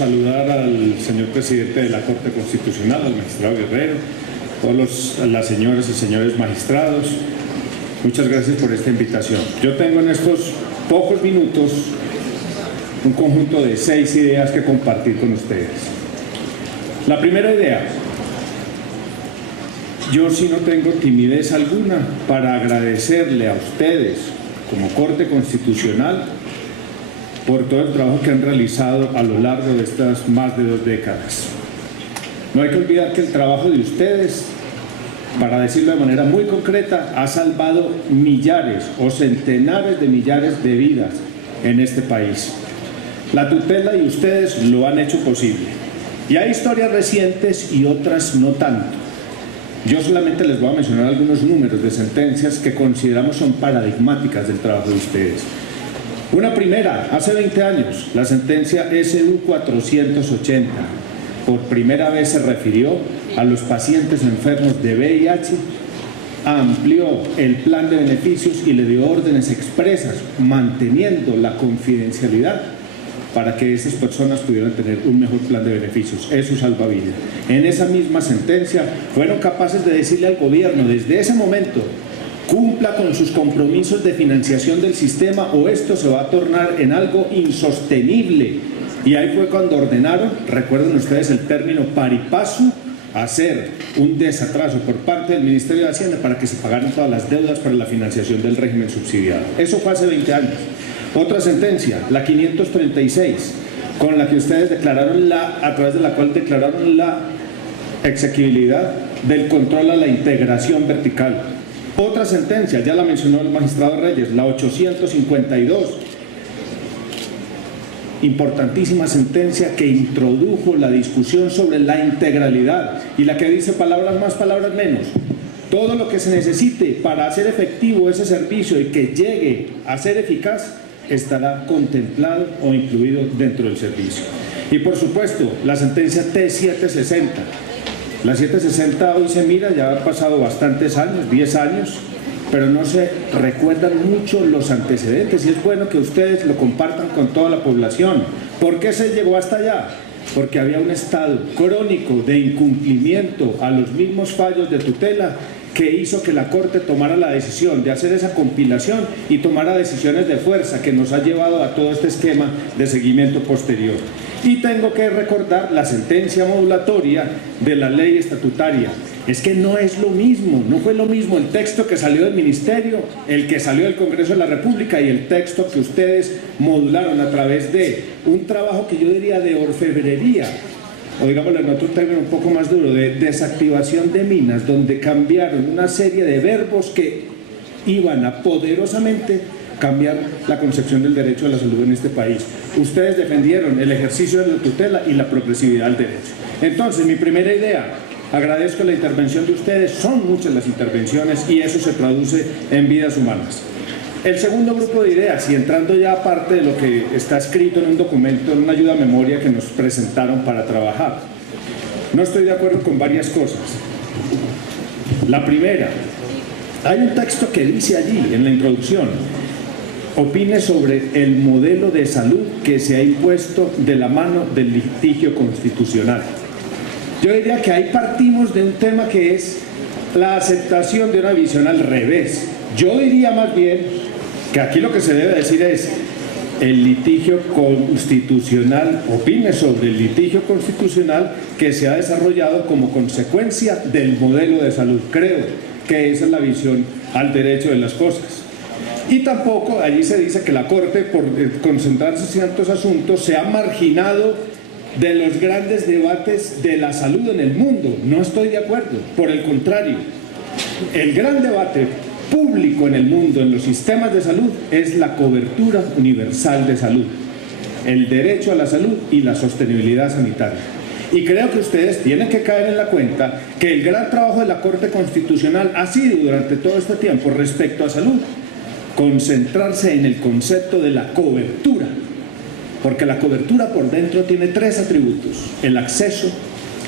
saludar al señor presidente de la Corte Constitucional, al magistrado Guerrero, todas las señoras y señores magistrados. Muchas gracias por esta invitación. Yo tengo en estos pocos minutos un conjunto de 6 ideas que compartir con ustedes. La primera idea: yo sí no tengo timidez alguna para agradecerle a ustedes como Corte Constitucional por todo el trabajo que han realizado a lo largo de estas más de 2 décadas. No hay que olvidar que el trabajo de ustedes, para decirlo de manera muy concreta, ha salvado millares o centenares de millares de vidas en este país. La tutela y ustedes lo han hecho posible. Y hay historias recientes y otras no tanto. Yo solamente les voy a mencionar algunos números de sentencias que consideramos son paradigmáticas del trabajo de ustedes. Una primera, hace 20 años, la sentencia SU 480, por primera vez se refirió a los pacientes enfermos de VIH, amplió el plan de beneficios y le dio órdenes expresas, manteniendo la confidencialidad para que esas personas pudieran tener un mejor plan de beneficios. Eso salva vidas. En esa misma sentencia fueron capaces de decirle al gobierno desde ese momento: cumpla con sus compromisos de financiación del sistema o esto se va a tornar en algo insostenible. Y ahí fue cuando ordenaron, recuerden ustedes el término pari passu, hacer un desatraso por parte del Ministerio de Hacienda para que se pagaran todas las deudas para la financiación del régimen subsidiado. Eso fue hace 20 años. Otra sentencia, la 536, con la que ustedes declararon a través de la cual declararon la exequibilidad del control a la integración vertical. Otra sentencia, ya la mencionó el magistrado Reyes, la 852, importantísima sentencia que introdujo la discusión sobre la integralidad y la que dice palabras más, palabras menos. Todo lo que se necesite para hacer efectivo ese servicio y que llegue a ser eficaz estará contemplado o incluido dentro del servicio. Y por supuesto, la sentencia T760. La 760 hoy se mira, ya han pasado bastantes años, 10 años, pero no se recuerdan mucho los antecedentes y es bueno que ustedes lo compartan con toda la población. ¿Por qué se llegó hasta allá? Porque había un estado crónico de incumplimiento a los mismos fallos de tutela que hizo que la Corte tomara la decisión de hacer esa compilación y tomara decisiones de fuerza que nos ha llevado a todo este esquema de seguimiento posterior. Y tengo que recordar la sentencia modulatoria de la ley estatutaria. Es que no es lo mismo, no fue lo mismo el texto que salió del Ministerio, el que salió del Congreso de la República y el texto que ustedes modularon a través de un trabajo que yo diría de orfebrería, o digámoslo en otro término un poco más duro, de desactivación de minas, donde cambiaron una serie de verbos que iban a poderosamente cambiar la concepción del derecho a la salud en este país. Ustedes defendieron el ejercicio de la tutela y la progresividad del derecho. Entonces, mi primera idea: agradezco la intervención de ustedes, son muchas las intervenciones y eso se traduce en vidas humanas. El segundo grupo de ideas, y entrando ya a parte de lo que está escrito en un documento, en una ayuda a memoria que nos presentaron para trabajar, no estoy de acuerdo con varias cosas. La primera, hay un texto que dice allí en la introducción: opine sobre el modelo de salud que se ha impuesto de la mano del litigio constitucional. Yo diría que ahí partimos de un tema que es la aceptación de una visión al revés. Yo diría más bien que aquí lo que se debe decir es: el litigio constitucional, opine sobre el litigio constitucional que se ha desarrollado como consecuencia del modelo de salud. Creo que esa es la visión al derecho de las cosas. Y tampoco allí se dice que la Corte, por concentrarse en ciertos asuntos, se ha marginado de los grandes debates de la salud en el mundo. No estoy de acuerdo, por el contrario, el gran debate público en el mundo, en los sistemas de salud, es la cobertura universal de salud, el derecho a la salud y la sostenibilidad sanitaria. Y creo que ustedes tienen que caer en la cuenta que el gran trabajo de la Corte Constitucional ha sido durante todo este tiempo respecto a salud, concentrarse en el concepto de la cobertura, porque la cobertura por dentro tiene 3 atributos: el acceso,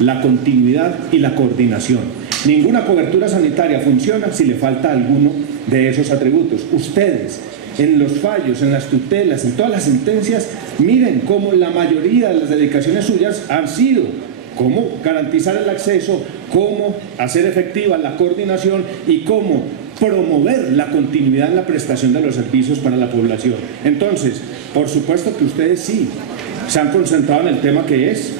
la continuidad y la coordinación. Ninguna cobertura sanitaria funciona si le falta alguno de esos atributos. Ustedes en los fallos, en las tutelas, en todas las sentencias, miren cómo la mayoría de las dedicaciones suyas han sido cómo garantizar el acceso, cómo hacer efectiva la coordinación y cómo promover la continuidad en la prestación de los servicios para la población. Entonces, por supuesto que ustedes sí se han concentrado en el tema que es,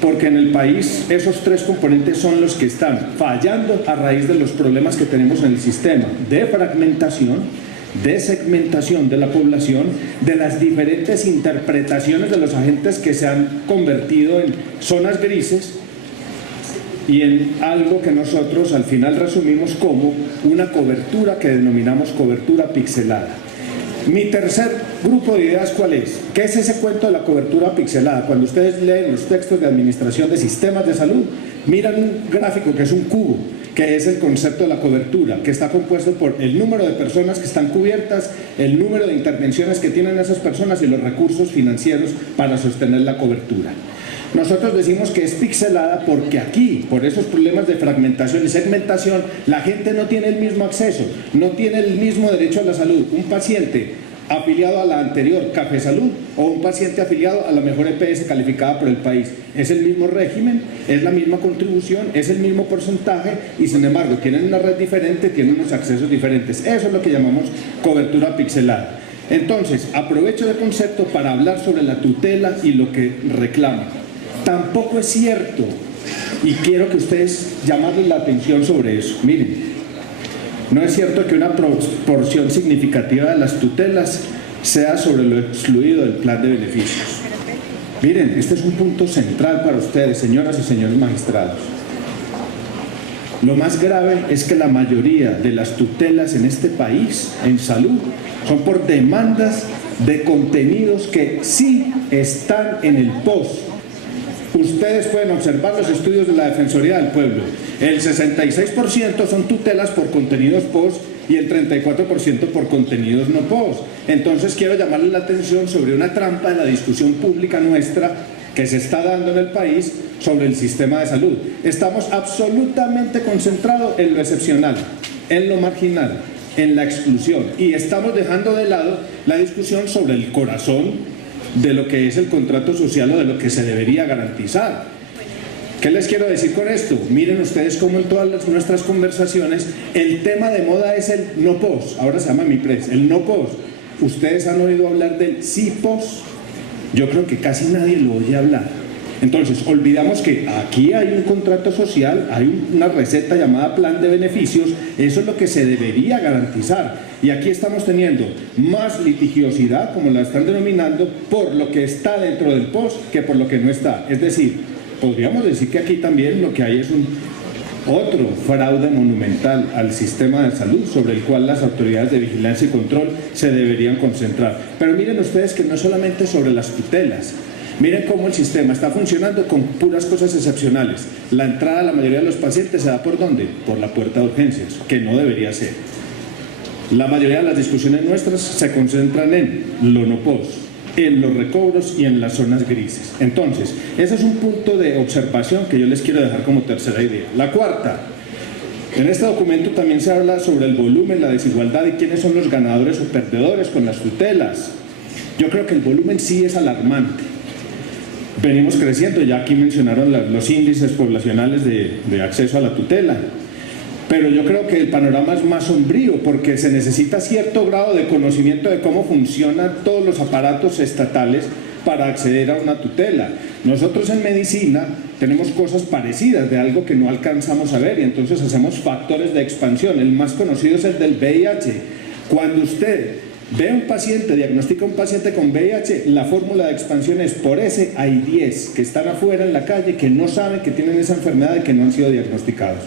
porque en el país esos tres componentes son los que están fallando a raíz de los problemas que tenemos en el sistema de fragmentación, de segmentación de la población, de las diferentes interpretaciones de los agentes que se han convertido en zonas grises y en algo que nosotros al final resumimos como una cobertura que denominamos cobertura pixelada. Mi tercer grupo de ideas, ¿cuál es? ¿Qué es ese cuento de la cobertura pixelada? Cuando ustedes leen los textos de administración de sistemas de salud, miran un gráfico que es un cubo, que es el concepto de la cobertura, que está compuesto por el número de personas que están cubiertas, el número de intervenciones que tienen esas personas y los recursos financieros para sostener la cobertura. Nosotros decimos que es pixelada porque aquí, por esos problemas de fragmentación y segmentación, la gente no tiene el mismo acceso, no tiene el mismo derecho a la salud. Un paciente afiliado a la anterior Café Salud o un paciente afiliado a la mejor EPS calificada por el país. Es el mismo régimen, es la misma contribución, es el mismo porcentaje y sin embargo tienen una red diferente, tienen unos accesos diferentes. Eso es lo que llamamos cobertura pixelada. Entonces, aprovecho el concepto para hablar sobre la tutela y lo que reclama. Tampoco es cierto, y quiero que ustedes llamen la atención sobre eso. Miren, no es cierto que una proporción significativa de las tutelas sea sobre lo excluido del plan de beneficios. Miren, este es un punto central para ustedes, señoras y señores magistrados. Lo más grave es que la mayoría de las tutelas en este país, en salud, son por demandas de contenidos que sí están en el POS. Ustedes pueden observar los estudios de la Defensoría del Pueblo. El 66% son tutelas por contenidos POS y el 34% por contenidos no POS. Entonces quiero llamarles la atención sobre una trampa de la discusión pública nuestra que se está dando en el país sobre el sistema de salud. Estamos absolutamente concentrados en lo excepcional, en lo marginal, en la exclusión y estamos dejando de lado la discusión sobre el corazón de lo que es el contrato social o de lo que se debería garantizar. ¿Qué les quiero decir con esto? Miren ustedes cómo en todas nuestras conversaciones el tema de moda es el no POS, ahora se llama MIPRES, el no POS. ¿Ustedes han oído hablar del sí POS? Yo creo que casi nadie lo oye hablar. Entonces, olvidamos que aquí hay un contrato social, hay una receta llamada plan de beneficios, eso es lo que se debería garantizar. Y aquí estamos teniendo más litigiosidad, como la están denominando, por lo que está dentro del POS que por lo que no está. Es decir, podríamos decir que aquí también lo que hay es otro fraude monumental al sistema de salud sobre el cual las autoridades de vigilancia y control se deberían concentrar. Pero miren ustedes que no solamente sobre las tutelas. Miren cómo el sistema está funcionando con puras cosas excepcionales. La entrada a la mayoría de los pacientes se da ¿por dónde? Por la puerta de urgencias, que no debería ser. La mayoría de las discusiones nuestras se concentran en lo no POS, en los recobros y en las zonas grises. Entonces, ese es un punto de observación que yo les quiero dejar como tercera idea. La cuarta, en este documento también se habla sobre el volumen, la desigualdad y quiénes son los ganadores o perdedores con las tutelas. Yo creo que el volumen sí es alarmante. Venimos creciendo, ya aquí mencionaron los índices poblacionales de acceso a la tutela, pero yo creo que el panorama es más sombrío porque se necesita cierto grado de conocimiento de cómo funcionan todos los aparatos estatales para acceder a una tutela. Nosotros en medicina tenemos cosas parecidas de algo que no alcanzamos a ver y entonces hacemos factores de expansión. El más conocido es el del VIH. Cuando usted ve a un paciente, diagnostica a un paciente con VIH, la fórmula de expansión es por ese hay 10 que están afuera en la calle que no saben que tienen esa enfermedad y que no han sido diagnosticados.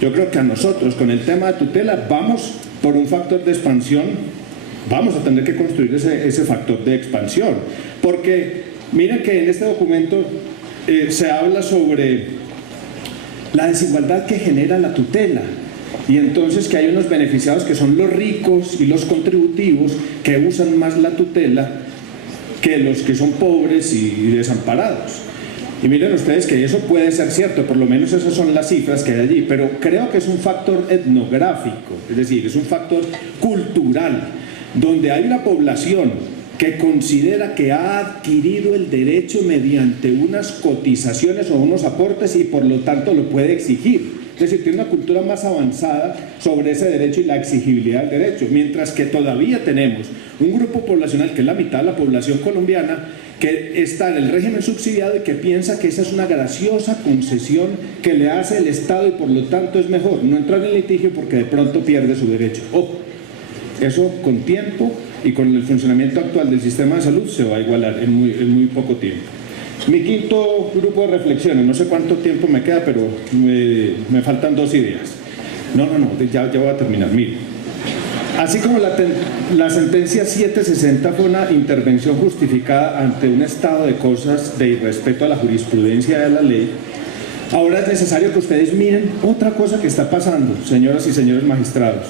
Yo creo que a nosotros con el tema de tutela vamos por un factor de expansión, vamos a tener que construir ese factor de expansión, porque miren que en este documento se habla sobre la desigualdad que genera la tutela. Y entonces que hay unos beneficiados que son los ricos y los contributivos que usan más la tutela que los que son pobres y desamparados. Y miren ustedes que eso puede ser cierto, por lo menos esas son las cifras que hay allí, pero creo que es un factor etnográfico, es decir, es un factor cultural. donde hay una población que considera que ha adquirido el derecho mediante unas cotizaciones o unos aportes y por lo tanto lo puede exigir. Es decir, tiene una cultura más avanzada sobre ese derecho y la exigibilidad del derecho, mientras que todavía tenemos un grupo poblacional que es la mitad de la población colombiana que está en el régimen subsidiado y que piensa que esa es una graciosa concesión que le hace el Estado y por lo tanto es mejor no entrar en litigio porque de pronto pierde su derecho. Ojo, eso con tiempo y con el funcionamiento actual del sistema de salud se va a igualar en muy poco tiempo. Mi quinto grupo de reflexiones, no sé cuánto tiempo me queda, pero me faltan 2 ideas. Ya voy a terminar. Mire, así como la sentencia 760 fue una intervención justificada ante un estado de cosas de irrespeto a la jurisprudencia de la ley, ahora es necesario que ustedes miren otra cosa que está pasando, señoras y señores magistrados.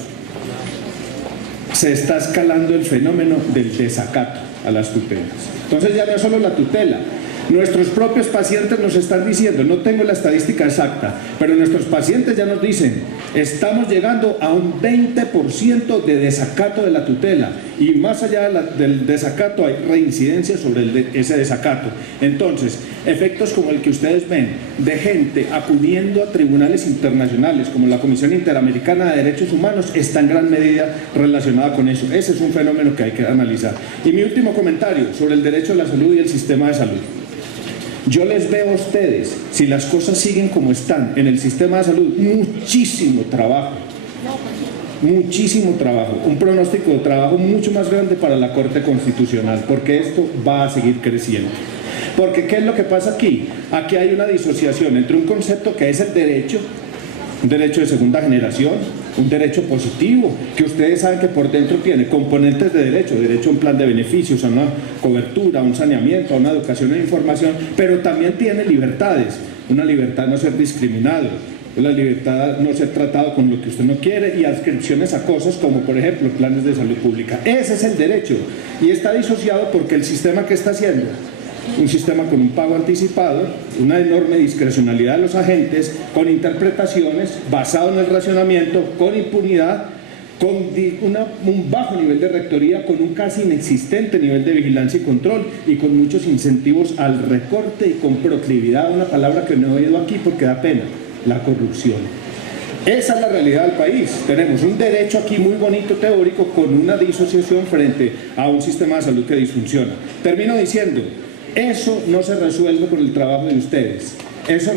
Se está escalando el fenómeno del desacato a las tutelas. Entonces ya no es solo la tutela. Nuestros propios pacientes nos están diciendo, no tengo la estadística exacta, pero nuestros pacientes ya nos dicen, estamos llegando a un 20% de desacato de la tutela y más allá del desacato hay reincidencia sobre ese desacato. Entonces, efectos como el que ustedes ven de gente acudiendo a tribunales internacionales como la Comisión Interamericana de Derechos Humanos está en gran medida relacionada con eso. Ese es un fenómeno que hay que analizar. Y mi último comentario sobre el derecho a la salud y el sistema de salud. Yo les veo a ustedes, si las cosas siguen como están en el sistema de salud, muchísimo trabajo, un pronóstico de trabajo mucho más grande para la Corte Constitucional, porque esto va a seguir creciendo. Porque ¿qué es lo que pasa aquí? Aquí hay una disociación entre un concepto que es el derecho, un derecho de segunda generación, un derecho positivo, que ustedes saben que por dentro tiene componentes de derecho a un plan de beneficios, a una cobertura, a un saneamiento, a una educación e información, pero también tiene libertades, una libertad de no ser discriminado, la libertad de no ser tratado con lo que usted no quiere y adscripciones a cosas como por ejemplo planes de salud pública. Ese es el derecho y está disociado porque el sistema que está haciendo, un sistema con un pago anticipado, una enorme discrecionalidad de los agentes, con interpretaciones, basado en el racionamiento, con impunidad, con un bajo nivel de rectoría, con un casi inexistente nivel de vigilancia y control y con muchos incentivos al recorte y con proclividad, una palabra que no he oído aquí porque da pena, la corrupción. Esa es la realidad del país. Tenemos un derecho aquí muy bonito teórico con una disociación frente a un sistema de salud que disfunciona. Termino diciendo, eso no se resuelve con el trabajo de ustedes, eso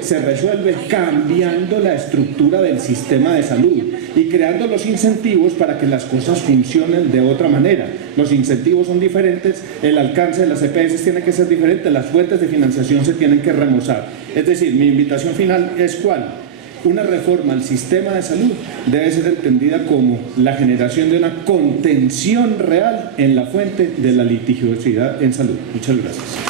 se resuelve cambiando la estructura del sistema de salud y creando los incentivos para que las cosas funcionen de otra manera. Los incentivos son diferentes, el alcance de las EPS tiene que ser diferente, las fuentes de financiación se tienen que remozar. Es decir, mi invitación final es ¿cuál? Una reforma al sistema de salud debe ser entendida como la generación de una contención real en la fuente de la litigiosidad en salud. Muchas gracias.